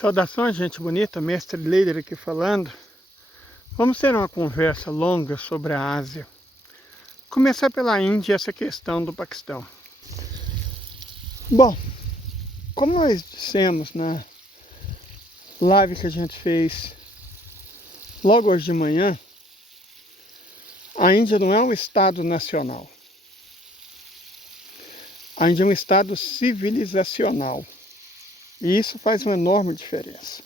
Saudações, gente bonita, mestre líder aqui falando. Vamos ter uma conversa longa sobre a Ásia. Começar pela Índia e essa questão do Paquistão. Bom, como nós dissemos na live que a gente fez logo hoje de manhã, a Índia não é um estado nacional. A Índia é um estado civilizacional. E isso faz uma enorme diferença.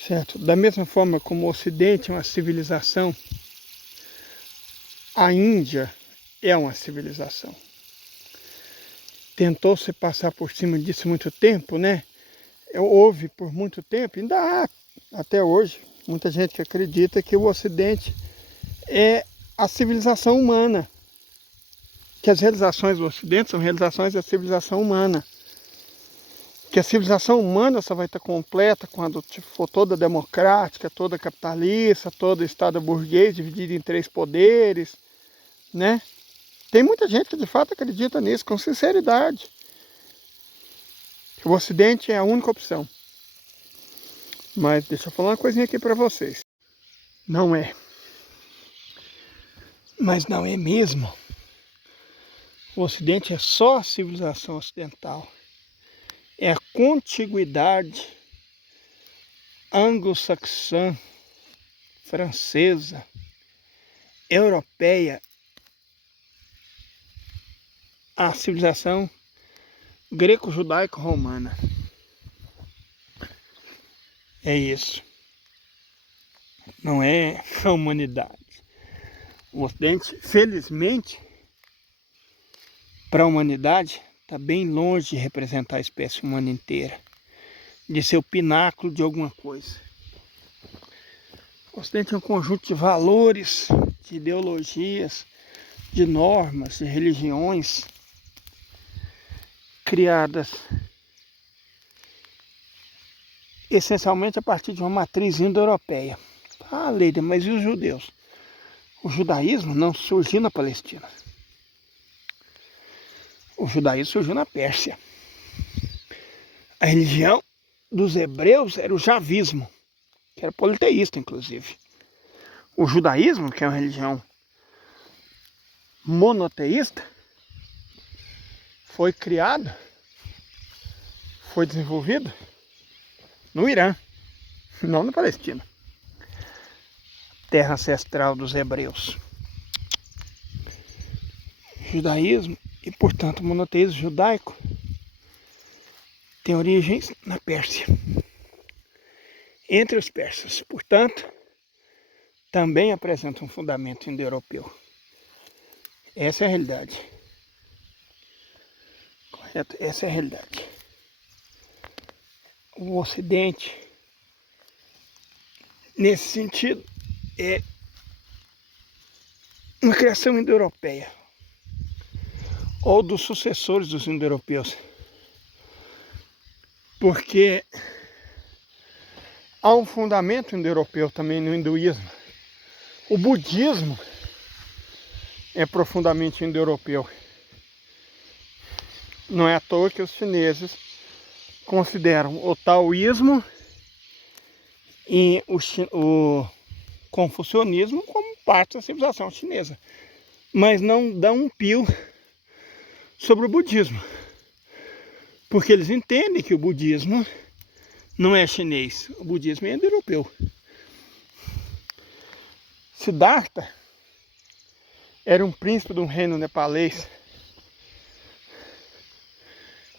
Certo? Da mesma forma como o Ocidente é uma civilização, a Índia é uma civilização. Tentou se passar por cima disso muito tempo, né? Houve por muito tempo, ainda há até hoje, muita gente que acredita que o Ocidente é a civilização humana. Que as realizações do Ocidente são realizações da civilização humana. Que a civilização humana só vai estar completa quando for toda democrática, toda capitalista, todo Estado burguês dividido em 3 poderes, né? Tem muita gente que de fato acredita nisso, com sinceridade. O Ocidente é a única opção. Mas deixa eu falar uma coisinha aqui para vocês. Não é. Mas não é mesmo. O Ocidente é só a civilização ocidental. É a contiguidade anglo-saxã, francesa, europeia, a civilização greco-judaico-romana. É isso. Não é a humanidade. O Ocidente, felizmente, para a humanidade, está bem longe de representar a espécie humana inteira, de ser o pináculo de alguma coisa. O Ocidente é um conjunto de valores, de ideologias, de normas, de religiões criadas essencialmente a partir de uma matriz indo-europeia. Ah, Leida, mas e os judeus? O judaísmo não surgiu na Palestina. O judaísmo surgiu na Pérsia. A religião dos hebreus era o javismo, que era politeísta, inclusive. O judaísmo, que é uma religião monoteísta, foi criado, foi desenvolvido no Irã, não na Palestina, terra ancestral dos hebreus. Judaísmo e, portanto, o monoteísmo judaico tem origens na Pérsia, entre os persas. Portanto, também apresenta um fundamento indo-europeu. Essa é a realidade. Correto? Essa é a realidade. O Ocidente, nesse sentido, é uma criação indo-europeia, ou dos sucessores dos indo-europeus. Porque há um fundamento indo-europeu também no hinduísmo. O budismo é profundamente indo-europeu. Não é à toa que os chineses consideram o taoísmo e o confucionismo como parte da civilização chinesa, mas não dão um pio sobre o budismo, porque eles entendem que o budismo não é chinês, o budismo é indo-europeu. Siddhartha era um príncipe de um reino nepalês,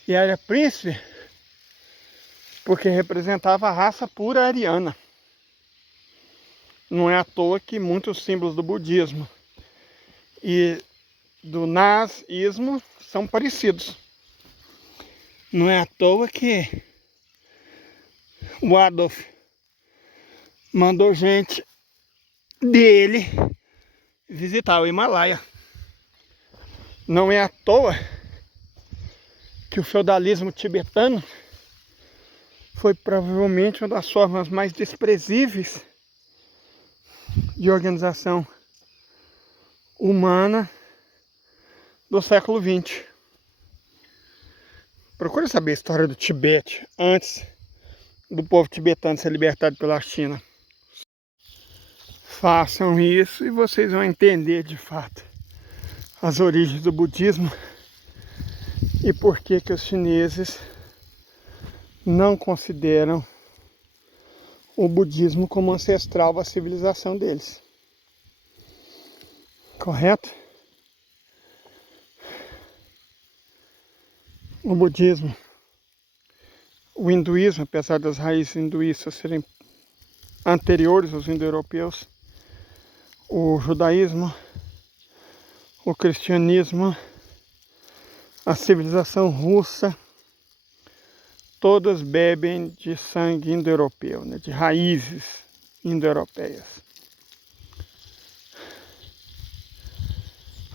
e era príncipe porque representava a raça pura ariana. Não é à toa que muitos símbolos do budismo e do nazismo são parecidos. Não é à toa que o Adolf mandou gente dele visitar o Himalaia. Não é à toa que o feudalismo tibetano foi provavelmente uma das formas mais desprezíveis de organização humana do século XX. Procure saber a história do Tibete antes do povo tibetano ser libertado pela China. Façam isso e vocês vão entender de fato as origens do budismo e por que que os chineses não consideram o budismo como ancestral à civilização deles. Correto? O budismo, o hinduísmo, apesar das raízes hinduístas serem anteriores aos indo-europeus, o judaísmo, o cristianismo, a civilização russa, todas bebem de sangue indo-europeu, né? De raízes indo-europeias.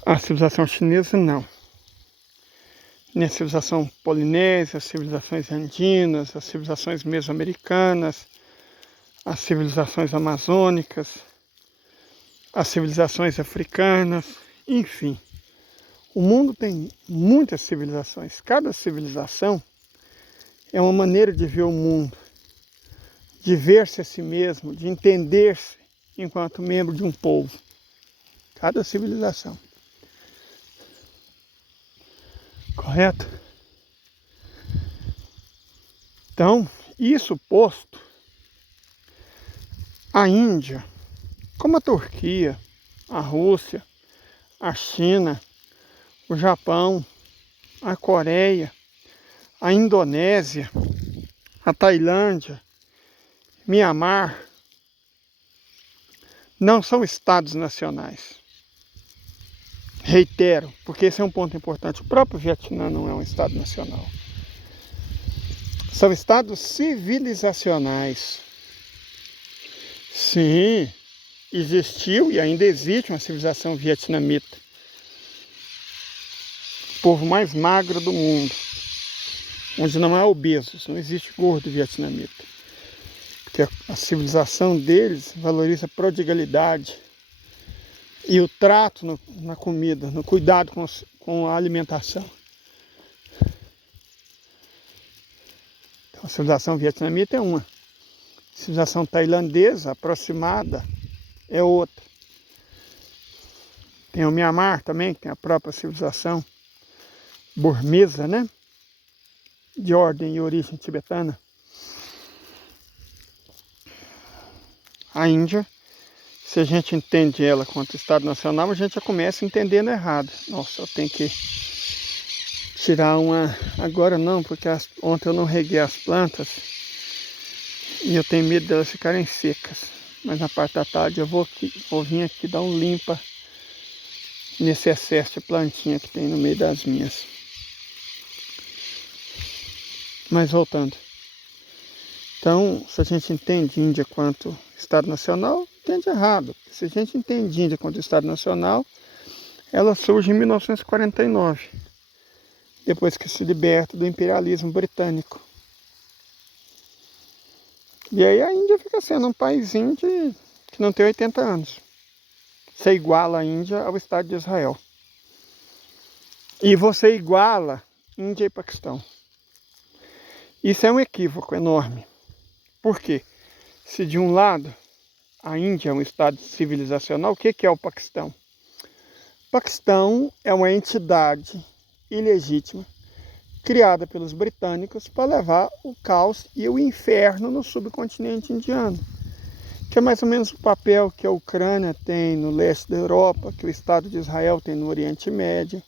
A civilização chinesa não. Nem a civilização polinésia, as civilizações andinas, as civilizações mesoamericanas, as civilizações amazônicas, as civilizações africanas, enfim. O mundo tem muitas civilizações. Cada civilização é uma maneira de ver o mundo, de ver-se a si mesmo, de entender-se enquanto membro de um povo. Cada civilização. Correto? Então, isso posto, a Índia, como a Turquia, a Rússia, a China, o Japão, a Coreia, a Indonésia, a Tailândia, Mianmar, não são estados nacionais. Reitero, porque esse é um ponto importante. O próprio Vietnã não é um estado nacional. São estados civilizacionais. Sim, existiu e ainda existe uma civilização vietnamita. O povo mais magro do mundo. Onde não há obesos, não existe gordo vietnamita. Porque a civilização deles valoriza a prodigalidade e o trato na comida, no cuidado com a alimentação. Então, a civilização vietnamita é uma. A civilização tailandesa, aproximada, é outra. Tem o Mianmar também, que tem a própria civilização burmesa, né? De ordem e origem tibetana. A Índia, se a gente entende ela quanto Estado Nacional, a gente já começa entendendo errado. Nossa, eu tenho que tirar uma... Agora não, porque ontem eu não reguei as plantas e eu tenho medo delas ficarem secas. Mas na parte da tarde eu vou vir aqui dar um limpa nesse excesso de plantinha que tem no meio das minhas. Mas voltando. Então, se a gente entende Índia quanto Estado Nacional, entende errado. Se a gente entende Índia quanto Estado Nacional, ela surge em 1949, depois que se liberta do imperialismo britânico. E aí a Índia fica sendo um paísinho que não tem 80 anos. Você iguala a Índia ao Estado de Israel. E você iguala Índia e Paquistão. Isso é um equívoco enorme. Por quê? Se de um lado a Índia é um estado civilizacional, o que é o Paquistão? O Paquistão é uma entidade ilegítima criada pelos britânicos para levar o caos e o inferno no subcontinente indiano, que é mais ou menos o papel que a Ucrânia tem no leste da Europa, que o Estado de Israel tem no Oriente Médio,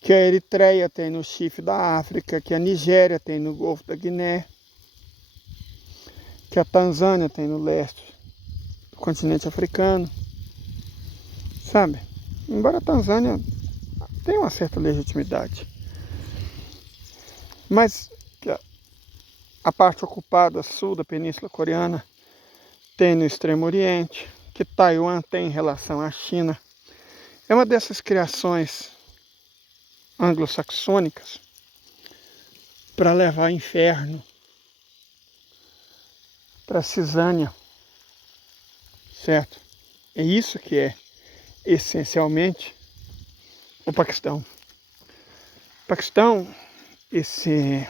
que a Eritreia tem no chifre da África, que a Nigéria tem no Golfo da Guiné, que a Tanzânia tem no leste do continente africano, sabe? Embora a Tanzânia tenha uma certa legitimidade, mas a parte ocupada sul da Península Coreana tem no Extremo Oriente, que Taiwan tem em relação à China. É uma dessas criações anglo-saxônicas para levar inferno para a Cisânia, certo? É isso que é, essencialmente, o Paquistão. O Paquistão, esse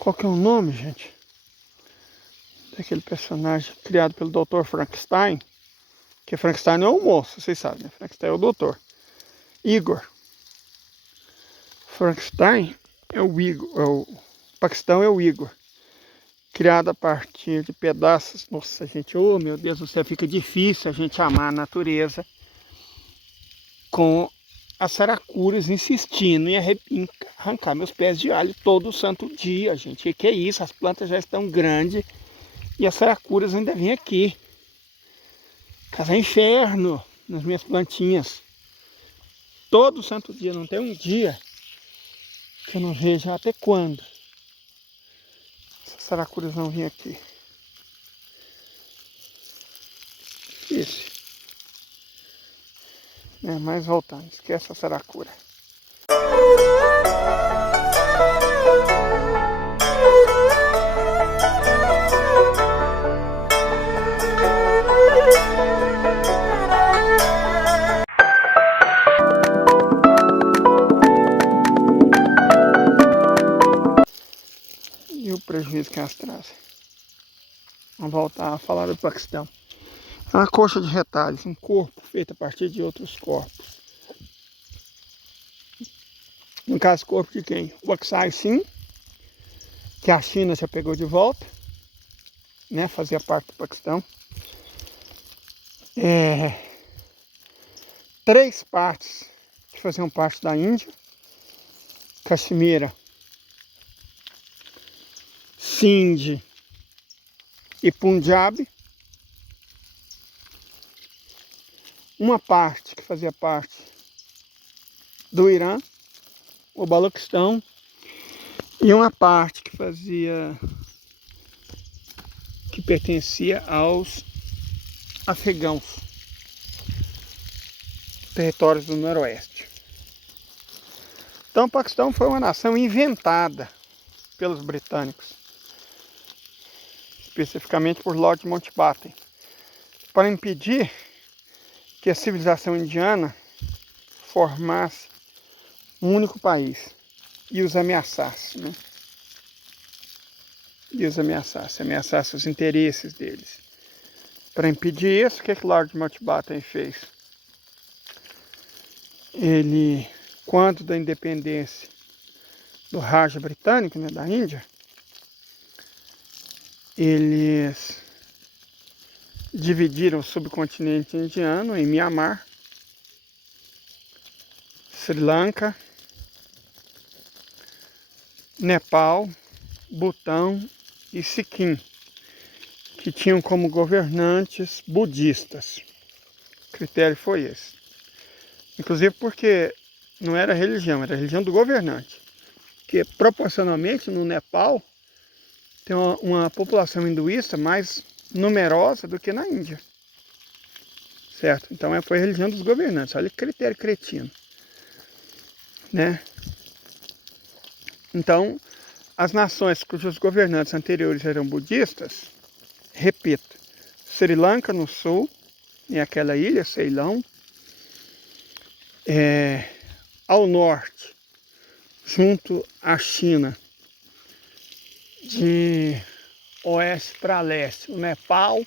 Qual que é o nome, gente? Daquele personagem criado pelo Dr. Frankenstein. Que Frankenstein não é um moço, vocês sabem, né? Frankenstein é o doutor. Igor. Frankenstein é o Igor. O Paquistão é o Igor. Criado a partir de pedaços. Nossa, gente, oh meu Deus do céu, fica difícil a gente amar a natureza com as saracuras insistindo em arrancar meus pés de alho todo santo dia, gente. Que é isso? As plantas já estão grandes e as saracuras ainda vêm aqui. Casa inferno nas minhas plantinhas. Todo santo dia, não tem um dia que eu não veja. Até quando essas saracuras vão vir aqui? Difícil. Mas voltando, esquece a saracura. E o prejuízo que elas trazem. Vamos voltar a falar do Paquistão. É uma coxa de retalhos, um corpo feito a partir de outros corpos. No caso, corpo de quem? O Oxycin, que a China já pegou de volta, né? Fazia parte do Paquistão. 3 partes que faziam parte da Índia: Caxemira, Sindh e Punjab. Uma parte que fazia parte do Irã, o Baloquistão, e uma parte que pertencia aos afegãos, territórios do Noroeste. Então o Paquistão foi uma nação inventada pelos britânicos, especificamente por Lord Mountbatten, para impedir que a civilização indiana formasse um único país e os ameaçasse, né? E os ameaçasse os interesses deles. Para impedir isso, o que Lord Mountbatten fez? Ele, quando da independência do Raja britânico, né, da Índia, eles dividiram o subcontinente indiano em Myanmar, Sri Lanka, Nepal, Butão e Sikkim, que tinham como governantes budistas. O critério foi esse. Inclusive porque não era religião, era a religião do governante. Porque proporcionalmente no Nepal tem uma população hinduísta mais numerosa do que na Índia. Certo? Então foi a religião dos governantes. Olha que critério cretino. Né? Então, as nações cujos governantes anteriores eram budistas, repito, Sri Lanka no sul, e aquela ilha, Ceilão, ao norte, junto à China, de oeste para leste, o Nepal,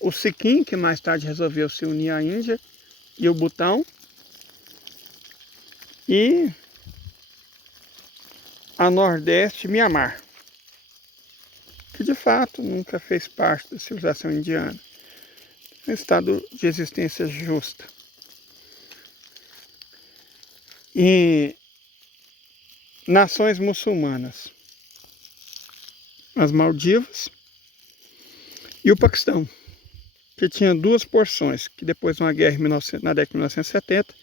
o Sikkim, que mais tarde resolveu se unir à Índia, e o Butão, e a nordeste, Myanmar, que de fato nunca fez parte da civilização indiana. Um estado de existência justa. E nações muçulmanas: as Maldivas e o Paquistão, que tinha 2 porções, que depois de uma guerra na década de 1970,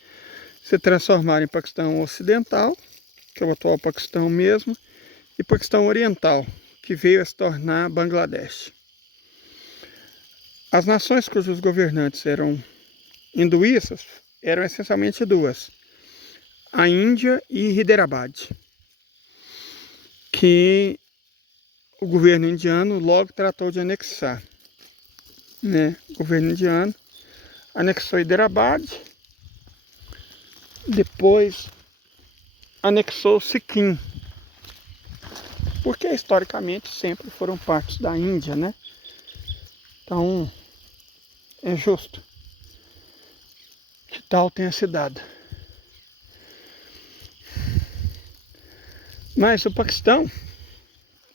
se transformaram em Paquistão Ocidental, que é o atual Paquistão mesmo, e Paquistão Oriental, que veio a se tornar Bangladesh. As nações cujos governantes eram hinduístas eram essencialmente 2: a Índia e Hyderabad, que o governo indiano logo tratou de anexar. Né? O governo indiano anexou Hyderabad, depois anexou Sikkim, porque historicamente sempre foram partes da Índia, né? Então, é justo que tal tenha se dado. Mas o Paquistão,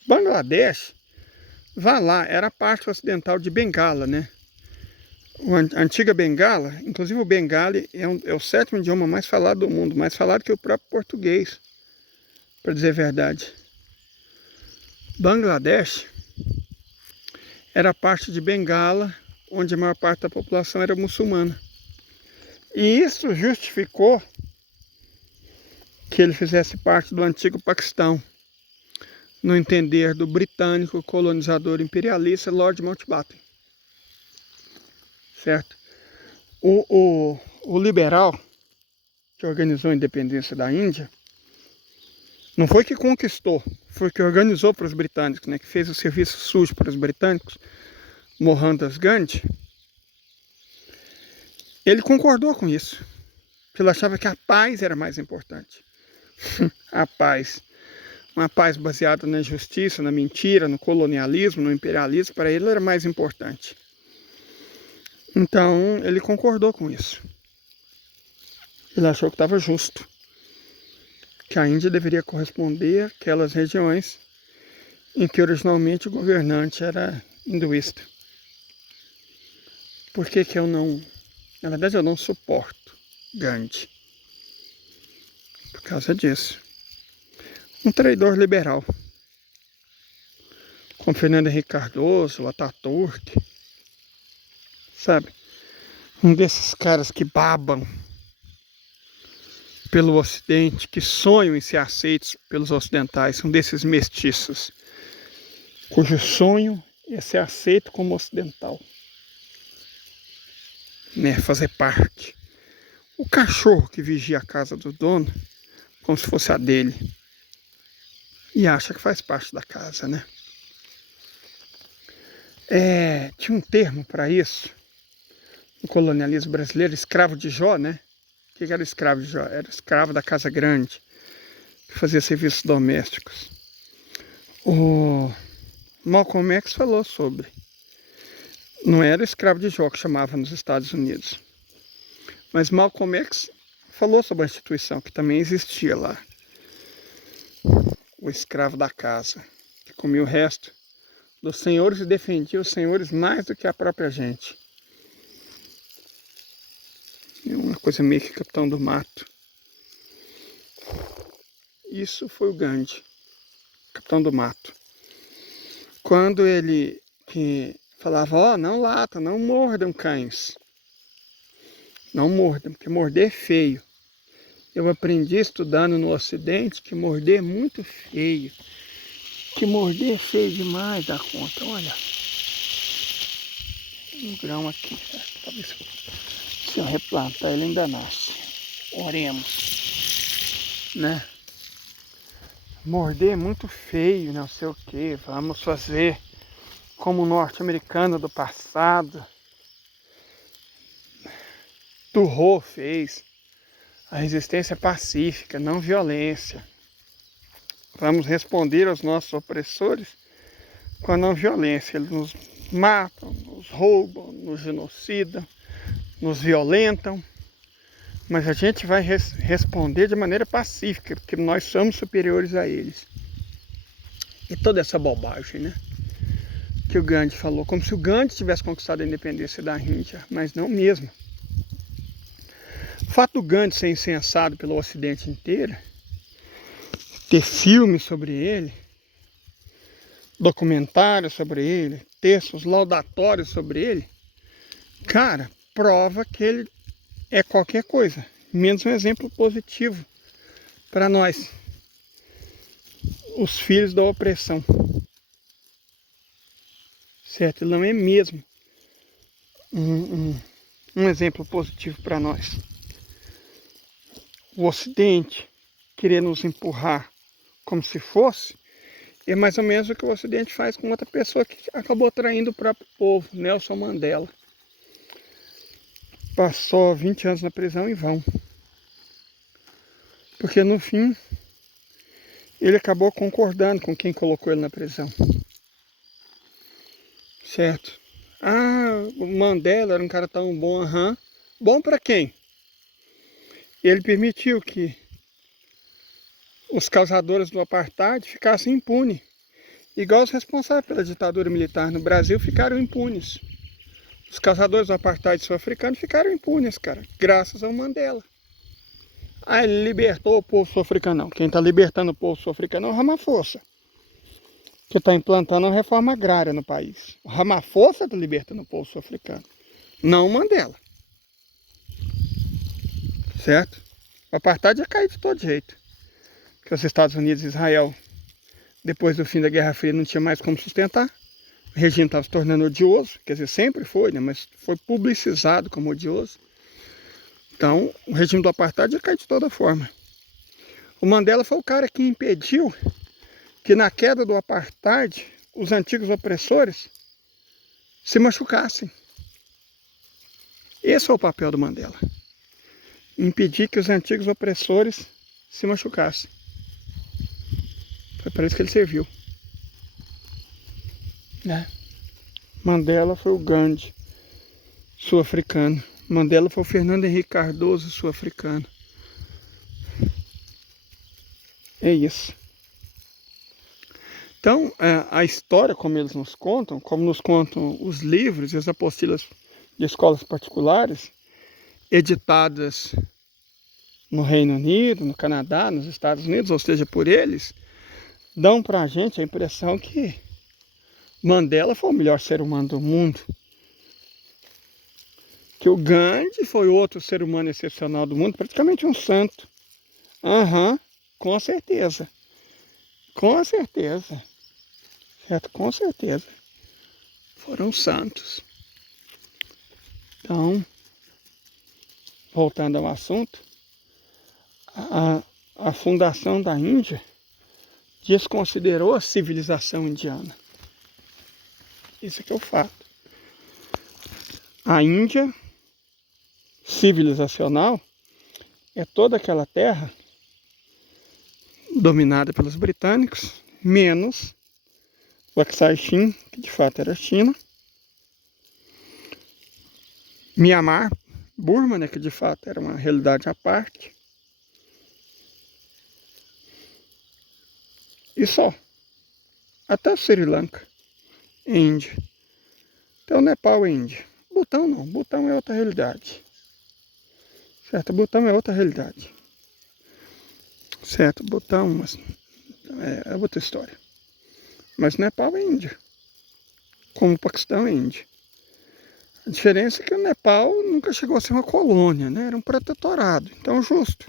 Bangladesh, vá lá, era a parte ocidental de Bengala, né? A antiga Bengala, inclusive o Bengali é o sétimo idioma mais falado do mundo, mais falado que o próprio português, para dizer a verdade. Bangladesh era a parte de Bengala, onde a maior parte da população era muçulmana. E isso justificou que ele fizesse parte do antigo Paquistão, no entender do britânico colonizador imperialista Lord Mountbatten. Certo? O liberal que organizou a independência da Índia não foi que conquistou, foi que organizou para os britânicos, né, que fez o serviço sujo para os britânicos, Mohandas Gandhi. Ele concordou com isso, porque ele achava que a paz era mais importante. A paz, uma paz baseada na injustiça, na mentira, no colonialismo, no imperialismo, para ele era mais importante. Então ele concordou com isso. Ele achou que estava justo, que a Índia deveria corresponder àquelas regiões em que originalmente o governante era hinduísta. Por que eu não... Na verdade eu não suporto Gandhi. Por causa disso. Um traidor liberal. Como Fernando Henrique Cardoso, Ataturk. Sabe? Um desses caras que babam pelo Ocidente, que sonham em ser aceitos pelos ocidentais, um desses mestiços, cujo sonho é ser aceito como ocidental, né? Fazer parte. O cachorro que vigia a casa do dono, como se fosse a dele, e acha que faz parte da casa, né? Tinha um termo para isso, no colonialismo brasileiro, escravo de Jó, né? O que era escravo de Jó? Era escravo da casa grande, que fazia serviços domésticos. O Malcolm X falou sobre. Não era escravo de Jó que chamava nos Estados Unidos. Mas Malcolm X falou sobre a instituição que também existia lá. O escravo da casa, que comia o resto dos senhores e defendia os senhores mais do que a própria gente. Uma coisa meio que Capitão do Mato. Isso foi o Gandhi, Capitão do Mato. Quando ele falava, não lata, não mordam cães. Não mordam, porque morder é feio. Eu aprendi estudando no Ocidente que morder é muito feio. Que morder é feio demais da conta, olha. Um grão aqui, talvez se eu replantar ele ainda nasce. Oremos, né? Morder é muito feio, não sei o que. Vamos fazer como o norte-americano do passado, Thoreau fez. A resistência pacífica, não violência. Vamos responder aos nossos opressores com a não violência. Eles nos matam, nos roubam, nos genocidam, nos violentam. Mas a gente vai responder de maneira pacífica, porque nós somos superiores a eles. E toda essa bobagem, né? Que o Gandhi falou, como se o Gandhi tivesse conquistado a independência da Índia, mas não mesmo. O fato do Gandhi ser incensado pelo Ocidente inteiro, ter filmes sobre ele, documentários sobre ele, textos laudatórios sobre ele, cara, prova que ele é qualquer coisa, menos um exemplo positivo para nós, os filhos da opressão. Certo? Ele não é mesmo um exemplo positivo para nós. O Ocidente querer nos empurrar como se fosse, é mais ou menos o que o Ocidente faz com outra pessoa que acabou traindo o próprio povo, Nelson Mandela. Passou 20 anos na prisão em vão. Porque no fim, ele acabou concordando com quem colocou ele na prisão. Certo? Ah, o Mandela era um cara tão bom, aham. Bom para quem? Ele permitiu que os causadores do apartheid ficassem impunes. Igual os responsáveis pela ditadura militar no Brasil ficaram impunes. Os causadores do apartheid sul-africano ficaram impunes, cara, graças ao Mandela. Ah, ele libertou o povo sul-africano. Não. Quem está libertando o povo sul-africano é o Ramaphosa, que está implantando uma reforma agrária no país. O Ramaphosa está libertando o povo sul-africano, não o Mandela. Certo? O apartheid ia cair de todo jeito. Porque os Estados Unidos e Israel, depois do fim da Guerra Fria, não tinha mais como sustentar. O regime estava se tornando odioso, quer dizer, sempre foi, né? Mas foi publicizado como odioso. Então, o regime do apartheid ia cair de toda forma. O Mandela foi o cara que impediu que na queda do apartheid, os antigos opressores se machucassem. Esse é o papel do Mandela. Impedir que os antigos opressores se machucassem. Foi para isso que ele serviu. Né? Mandela foi o Gandhi sul-africano. Mandela foi o Fernando Henrique Cardoso sul-africano. É isso. Então, a história, como eles nos contam, como nos contam os livros e as apostilas de escolas particulares, editadas no Reino Unido, no Canadá, nos Estados Unidos, ou seja, por eles, dão para a gente a impressão que Mandela foi o melhor ser humano do mundo. Que o Gandhi foi outro ser humano excepcional do mundo, praticamente um santo. Aham, com certeza. Com certeza. Certo? Com certeza. Foram santos. Então, voltando ao assunto, a fundação da Índia desconsiderou a civilização indiana. Isso que é o fato. A Índia civilizacional é toda aquela terra dominada pelos britânicos, menos o Aksai Chin, que de fato era a China, Mianmar, Burma, né, que de fato era uma realidade à parte, e só. Até o Sri Lanka, Índia. Então Nepal é Índia. Butão não, Butão é outra realidade. Certo, Butão é outra realidade. Certo, Butão é outra história. Mas Nepal é Índia. Como o Paquistão é Índia. A diferença é que o Nepal nunca chegou a ser uma colônia, né? Era um protetorado. Então justo.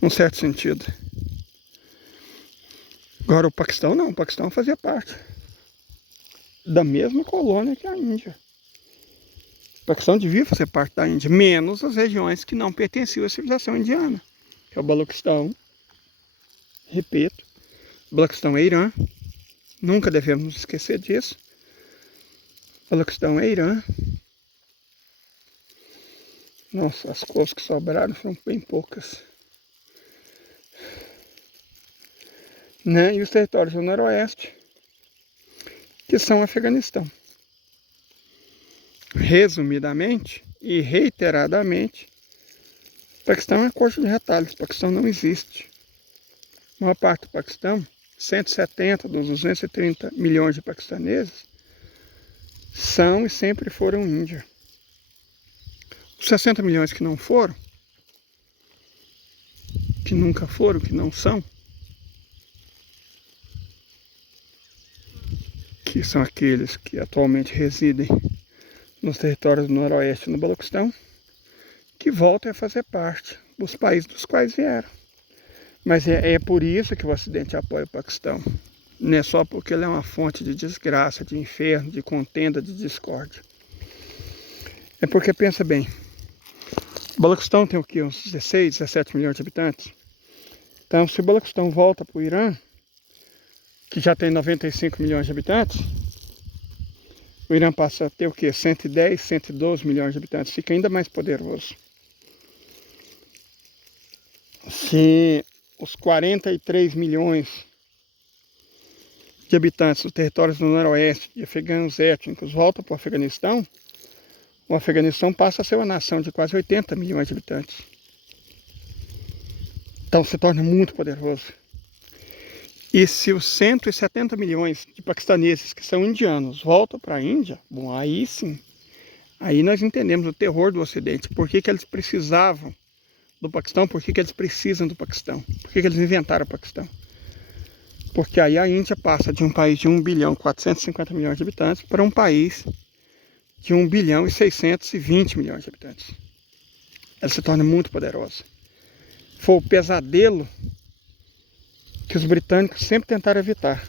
Num certo sentido. Agora o Paquistão não. O Paquistão fazia parte da mesma colônia que a Índia. O Paquistão devia fazer parte da Índia, menos as regiões que não pertenciam à civilização indiana, que é o Baloquistão, repito, o Baloquistão é Irã, nunca devemos nos esquecer disso. O Baloquistão é Irã. Nossa, as coisas que sobraram foram bem poucas. Né? E os territórios do Noroeste, que são o Afeganistão. Resumidamente e reiteradamente, o Paquistão é coxa de retalhos. O Paquistão não existe. A maior parte do Paquistão, 170 dos 230 milhões de paquistaneses, são e sempre foram Índia. Os 60 milhões que não foram, que nunca foram, que não são, que são aqueles que atualmente residem nos territórios do Noroeste e no Baloquistão, que voltam a fazer parte dos países dos quais vieram. Mas é por isso que o Ocidente apoia o Paquistão. Não é só porque ele é uma fonte de desgraça, de inferno, de contenda, de discórdia. É porque, pensa bem, o Baloquistão tem o quê? Uns 16, 17 milhões de habitantes? Então, se o Baloquistão volta para o Irã, que já tem 95 milhões de habitantes, o Irã passa a ter o quê? 110, 112 milhões de habitantes. Fica ainda mais poderoso. Se os 43 milhões de habitantes dos territórios do Noroeste, de afegãos étnicos, voltam para o Afeganistão passa a ser uma nação de quase 80 milhões de habitantes. Então se torna muito poderoso. E se os 170 milhões de paquistaneses que são indianos voltam para a Índia, bom, aí sim, aí nós entendemos o terror do Ocidente. Por que eles precisavam do Paquistão? Por que eles precisam do Paquistão? Por que eles inventaram o Paquistão? Porque aí a Índia passa de um país de 1 bilhão 450 milhões de habitantes para um país de 1 bilhão e 620 milhões de habitantes. Ela se torna muito poderosa. Foi o pesadelo que os britânicos sempre tentaram evitar.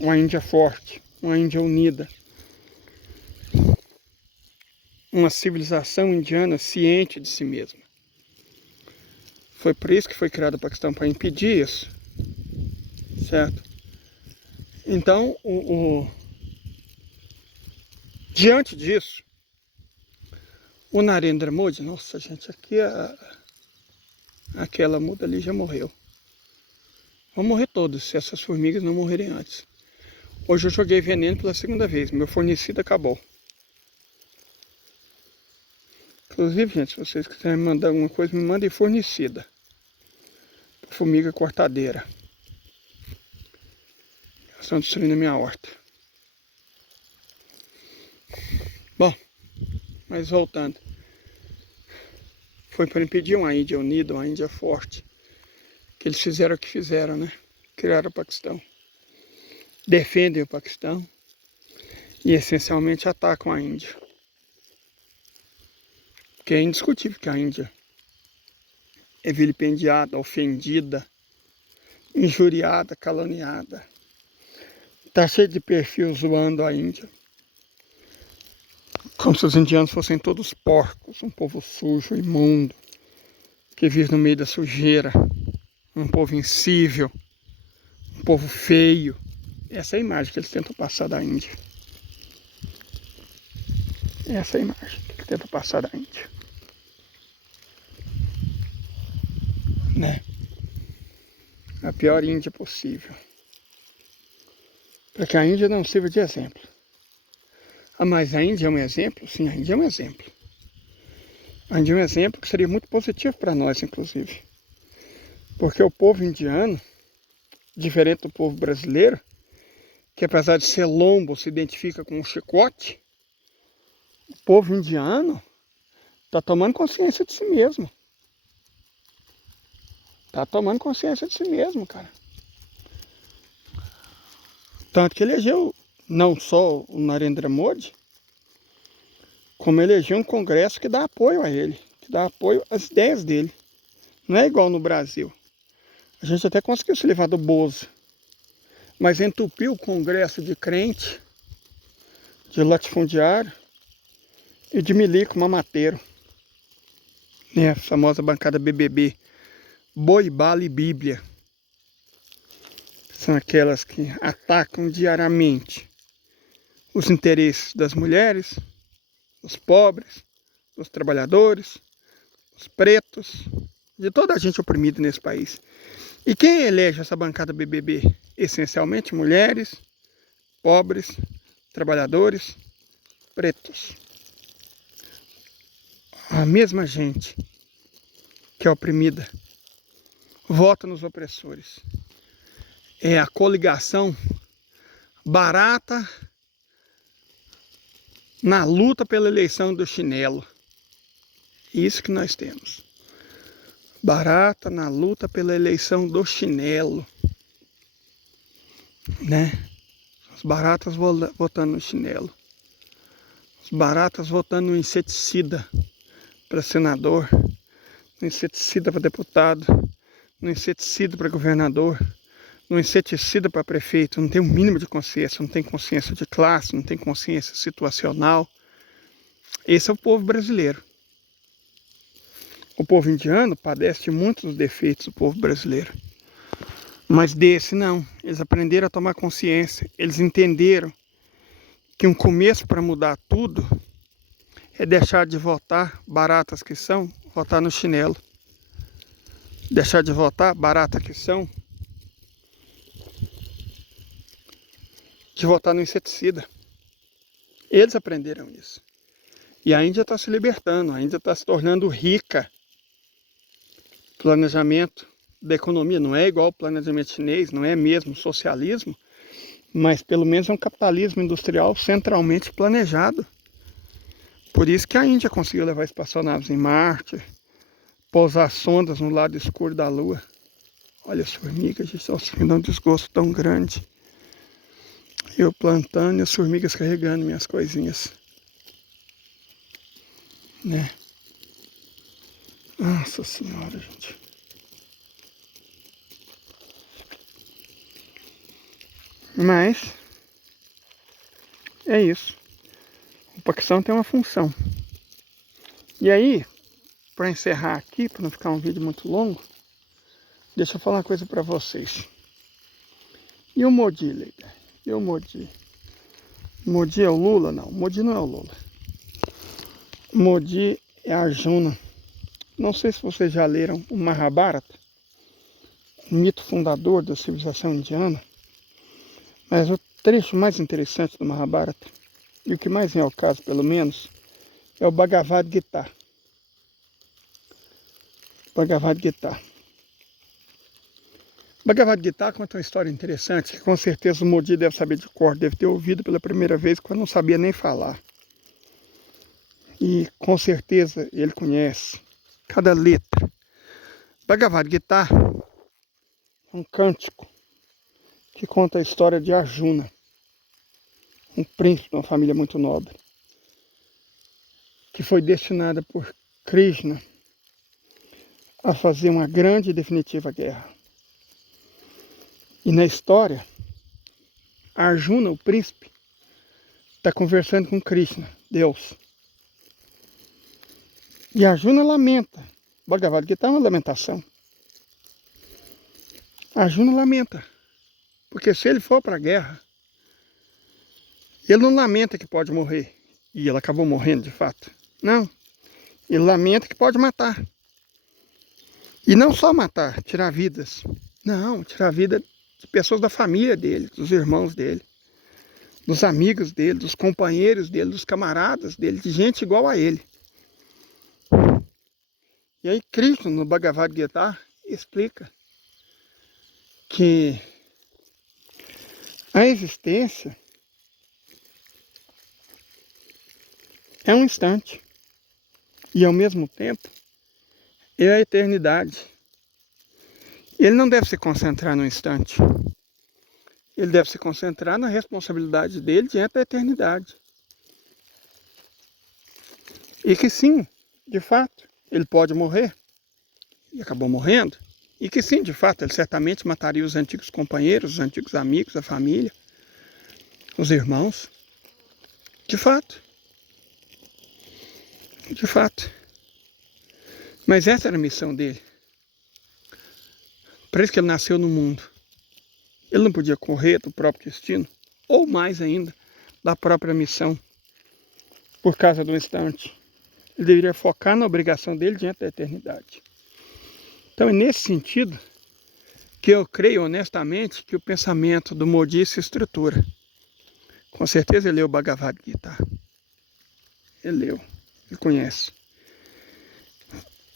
Uma Índia forte, uma Índia unida. Uma civilização indiana ciente de si mesma. Foi por isso que foi criado o Paquistão, para impedir isso. Certo? Então, diante disso, o Narendra Modi, nossa gente, aqui aquela muda ali já morreu. Vão morrer todos, se essas formigas não morrerem antes. Hoje eu joguei veneno pela segunda vez, meu fornecido acabou. Inclusive, gente, se vocês quiserem me mandar alguma coisa, me mandem fornecida. Formiga cortadeira. Elas estão destruindo a minha horta. Bom, mas voltando. Foi para impedir uma Índia unida, uma Índia forte. Que eles fizeram o que fizeram, né? Criaram o Paquistão. Defendem o Paquistão. E essencialmente atacam a Índia. Porque é indiscutível que a Índia é vilipendiada, ofendida, injuriada, caluniada. Está cheio de perfil zoando a Índia. Como se os indianos fossem todos porcos, um povo sujo, imundo, que vive no meio da sujeira, um povo insível, um povo feio. Essa é a imagem que eles tentam passar da Índia. Essa é a imagem que eles tentam passar da Índia. Né? A pior Índia possível. Para que a Índia não sirva de exemplo. Ah, mas a Índia é um exemplo? Sim, a Índia é um exemplo. A Índia é um exemplo que seria muito positivo para nós, inclusive. Porque o povo indiano, diferente do povo brasileiro, que apesar de ser lombo, se identifica com um chicote, o povo indiano está tomando consciência de si mesmo. Está tomando consciência de si mesmo, cara. Tanto que elegeu não só o Narendra Modi, como elegeu um congresso que dá apoio a ele, que dá apoio às ideias dele. Não é igual no Brasil. A gente até conseguiu se livrar do Bozo, mas entupiu o congresso de crente, de latifundiário e de milico mamateiro. Né? A famosa bancada BBB, Boi, Bala e Bíblia. São aquelas que atacam diariamente os interesses das mulheres, dos pobres, dos trabalhadores, dos pretos, de toda a gente oprimida nesse país. E quem elege essa bancada BBB? Essencialmente mulheres, pobres, trabalhadores, pretos. A mesma gente que é oprimida vota nos opressores. É a coligação barata na luta pela eleição do chinelo. Isso que nós temos. Barata na luta pela eleição do chinelo. Né? As baratas votando no chinelo. As baratas votando no inseticida para senador, no inseticida para deputado, no inseticida para governador, no inseticida para prefeito. Não tem um mínimo de consciência, não tem consciência de classe, não tem consciência situacional. Esse é o povo brasileiro. O povo indiano padece de muitos defeitos do povo brasileiro. Mas desse não. Eles aprenderam a tomar consciência. Eles entenderam que um começo para mudar tudo é deixar de votar, baratas que são, votar no chinelo. deixar de votar, barata que são, de votar no inseticida. Eles aprenderam isso. E a Índia está se libertando, a Índia está se tornando rica. Planejamento da economia não é igual ao planejamento chinês, não é mesmo socialismo, mas pelo menos é um capitalismo industrial centralmente planejado. Por isso que a Índia conseguiu levar espaçonaves em Marte, pousar sondas no lado escuro da Lua. Olha as formigas, gente, me dá um desgosto tão grande. Eu plantando e as formigas carregando minhas coisinhas. Né? Nossa Senhora, gente. Mas é isso. O Paquistão tem uma função. E aí, para encerrar aqui, para não ficar um vídeo muito longo, deixa eu falar uma coisa para vocês. E o Modi, Leida? E o Modi? Modi é o Lula? Não, Modi não é o Lula. Modi é a Arjuna. Não sei se vocês já leram o Mahabharata, o mito fundador da civilização indiana, mas o trecho mais interessante do Mahabharata, e o que mais vem ao caso, pelo menos, é o Bhagavad Gita. Bhagavad Gita. Bhagavad Gita conta uma história interessante, que com certeza o Modi deve saber de cor, deve ter ouvido pela primeira vez quando não sabia nem falar. E com certeza ele conhece cada letra. Bhagavad Gita é um cântico que conta a história de Arjuna, um príncipe de uma família muito nobre, que foi destinada por Krishna a fazer uma grande e definitiva guerra. E na história, Arjuna, o príncipe, está conversando com Krishna, Deus. E Arjuna lamenta. Bhagavad Gita é uma lamentação. Arjuna lamenta. Porque se ele for para a guerra, ele não lamenta que pode morrer. E ele acabou morrendo de fato. Não. Ele lamenta que pode matar. E não só matar, tirar vidas. Não, tirar a vida de pessoas da família dele, dos irmãos dele, dos amigos dele, dos companheiros dele, dos camaradas dele, de gente igual a ele. E aí Krishna, no Bhagavad Gita, explica que a existência é um instante e ao mesmo tempo é a eternidade. Ele não deve se concentrar no instante. Ele deve se concentrar na responsabilidade dele diante da eternidade. E que sim, de fato, ele pode morrer. E acabou morrendo. E que sim, de fato, ele certamente mataria os antigos companheiros, os antigos amigos, a família, os irmãos. De fato. De fato. Mas essa era a missão dele. Por isso que ele nasceu no mundo. Ele não podia correr do próprio destino, ou mais ainda, da própria missão, por causa do instante. Ele deveria focar na obrigação dele diante da eternidade. Então é nesse sentido que eu creio honestamente que o pensamento do Modi se estrutura. Com certeza ele leu o Bhagavad Gita. Ele leu, ele conhece.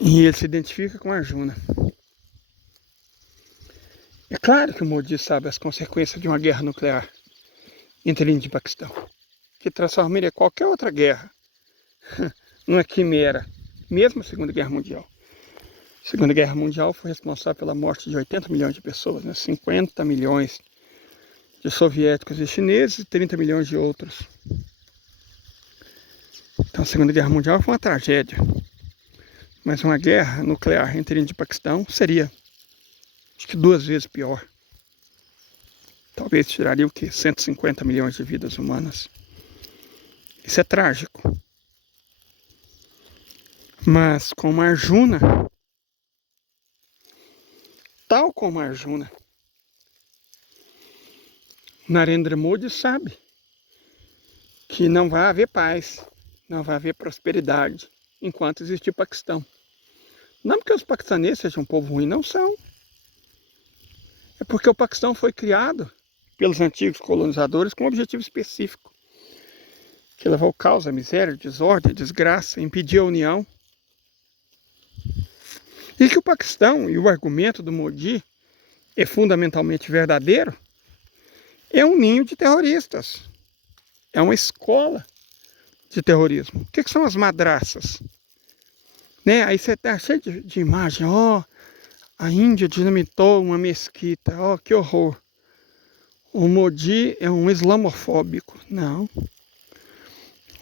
E ele se identifica com Arjuna. É claro que o Modi sabe as consequências de uma guerra nuclear entre Índia e Paquistão, que transformaria qualquer outra guerra numa quimera, mesmo a Segunda Guerra Mundial. A Segunda Guerra Mundial foi responsável pela morte de 80 milhões de pessoas, né? 50 milhões de soviéticos e chineses e 30 milhões de outros. Então a Segunda Guerra Mundial foi uma tragédia. Mas uma guerra nuclear entre Índia e Paquistão seria, acho que 2 vezes pior. Talvez tiraria o quê? 150 milhões de vidas humanas. Isso é trágico. Mas como Arjuna, tal como Arjuna, Narendra Modi sabe que não vai haver paz, não vai haver prosperidade enquanto existir Paquistão. Não porque os paquistaneses sejam um povo ruim, não são. É porque o Paquistão foi criado pelos antigos colonizadores com um objetivo específico, que levou ao caos, a miséria, a desordem, a desgraça, impedir a união. E que o Paquistão, e o argumento do Modi é fundamentalmente verdadeiro, é um ninho de terroristas. É uma escola de terrorismo. O que são as madraças? Né? Aí você está cheio de imagem, a Índia dinamitou uma mesquita, que horror. O Modi é um islamofóbico. Não.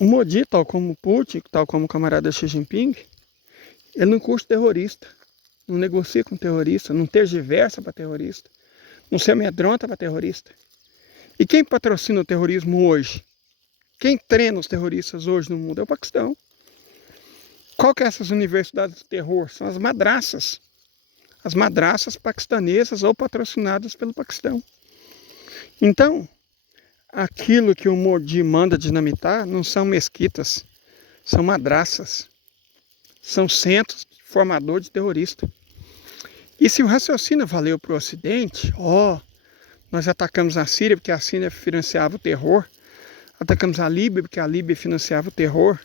O Modi, tal como o Putin, tal como o camarada Xi Jinping, ele não curte terrorista, não negocia com terrorista, não tergiversa para terrorista, não se amedronta para terrorista. E quem patrocina o terrorismo hoje? Quem treina os terroristas hoje no mundo é o Paquistão. Qual que é essas universidades de terror? São as madraças. As madraças paquistanesas ou patrocinadas pelo Paquistão. Então, aquilo que o Modi manda dinamitar não são mesquitas, são madraças. São centros formadores de terrorista. E se o raciocínio valeu para o Ocidente, nós atacamos a Síria porque a Síria financiava o terror, atacamos a Líbia porque a Líbia financiava o terror,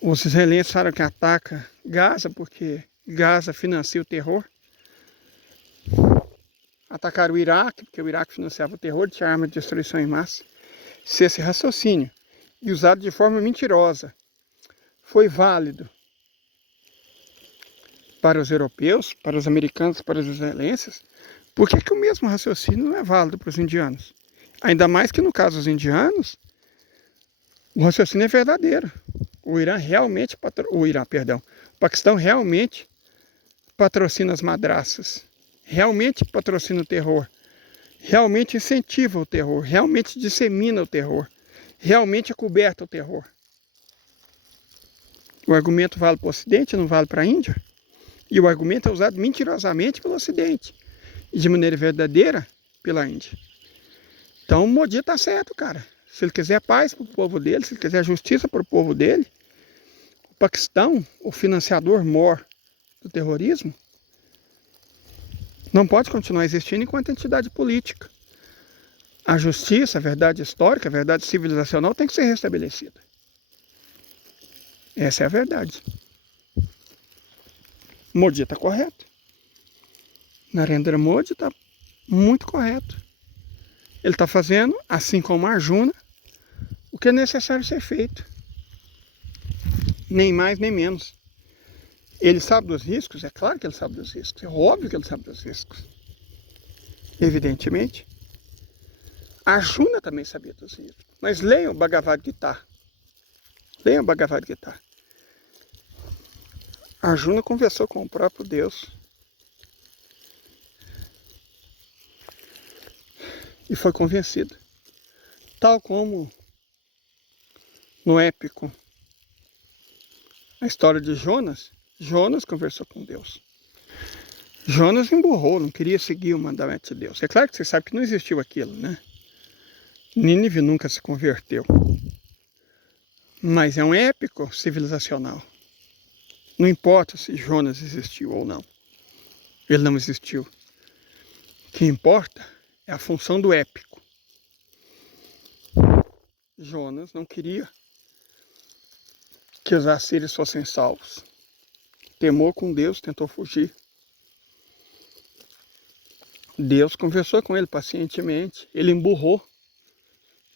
os israelenses falaram que ataca Gaza porque Gaza financia o terror, atacaram o Iraque porque o Iraque financiava o terror, tinha arma de destruição em massa. Se esse raciocínio, e usado de forma mentirosa, foi válido para os europeus, para os americanos, para os israelenses, por que o mesmo raciocínio não é válido para os indianos? Ainda mais que no caso dos indianos, o raciocínio é verdadeiro. O Paquistão realmente patrocina as madraças, realmente patrocina o terror, realmente incentiva o terror, realmente dissemina o terror, realmente acoberta o terror. O argumento vale para o Ocidente, não vale para a Índia? E o argumento é usado mentirosamente pelo Ocidente e de maneira verdadeira pela Índia. Então o Modi está certo, cara. Se ele quiser paz para o povo dele, se ele quiser justiça para o povo dele, o Paquistão, o financiador mor do terrorismo, não pode continuar existindo enquanto entidade política. A justiça, a verdade histórica, a verdade civilizacional tem que ser restabelecida. Essa é a verdade. Modi está correto. Narendra Modi está muito correto. Ele está fazendo, assim como Arjuna, o que é necessário ser feito. Nem mais, nem menos. Ele sabe dos riscos? É claro que ele sabe dos riscos. É óbvio que ele sabe dos riscos. Evidentemente. Arjuna também sabia dos riscos. Mas leiam o Bhagavad Gita. Leiam o Bhagavad Gita. Arjuna conversou com o próprio Deus. E foi convencido. Tal como no épico, a história de Jonas, Jonas conversou com Deus. Jonas emburrou, não queria seguir o mandamento de Deus. É claro que você sabe que não existiu aquilo, né? Nínive nunca se converteu. Mas é um épico civilizacional. Não importa se Jonas existiu ou não. Ele não existiu. O que importa é a função do épico. Jonas não queria que os assírios fossem salvos. Temor com Deus, tentou fugir. Deus conversou com ele pacientemente. Ele emburrou.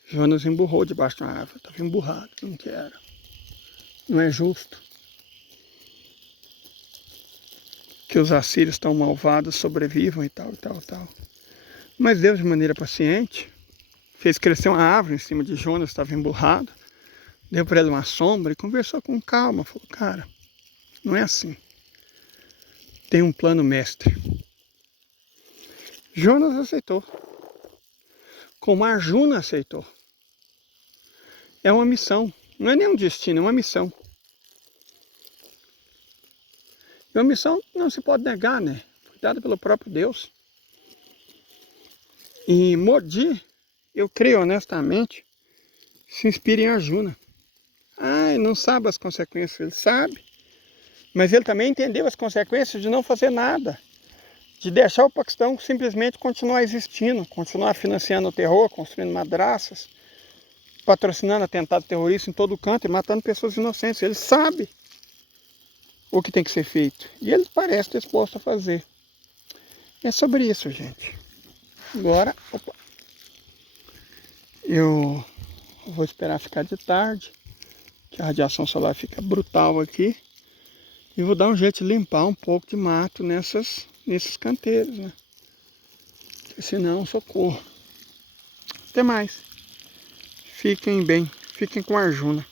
Jonas emburrou debaixo de uma árvore. Estava emburrado, não quero. Não é justo que os assírios tão malvados sobrevivam e tal, e tal, e tal. Mas Deus, de maneira paciente, fez crescer uma árvore em cima de Jonas, estava emburrado. Deu para ele uma sombra e conversou com calma. Falou, cara, não é assim. Tem um plano mestre. Jonas aceitou. Como Arjuna aceitou. É uma missão. Não é nem um destino, é uma missão. E uma missão não se pode negar, né? Foi dada pelo próprio Deus. E Modi, eu creio honestamente, se inspira em Arjuna. Não sabe as consequências, ele sabe. Mas ele também entendeu as consequências de não fazer nada, de deixar o Paquistão simplesmente continuar existindo, continuar financiando o terror, construindo madraças, patrocinando atentado terrorista em todo canto e matando pessoas inocentes. Ele sabe o que tem que ser feito e ele parece disposto a fazer. É sobre isso, gente. Agora, eu vou esperar ficar de tarde, que a radiação solar fica brutal aqui, e vou dar um jeito de limpar um pouco de mato nesses canteiros, né? Porque senão, socorro. Até mais. Fiquem bem, fiquem com a Arjuna.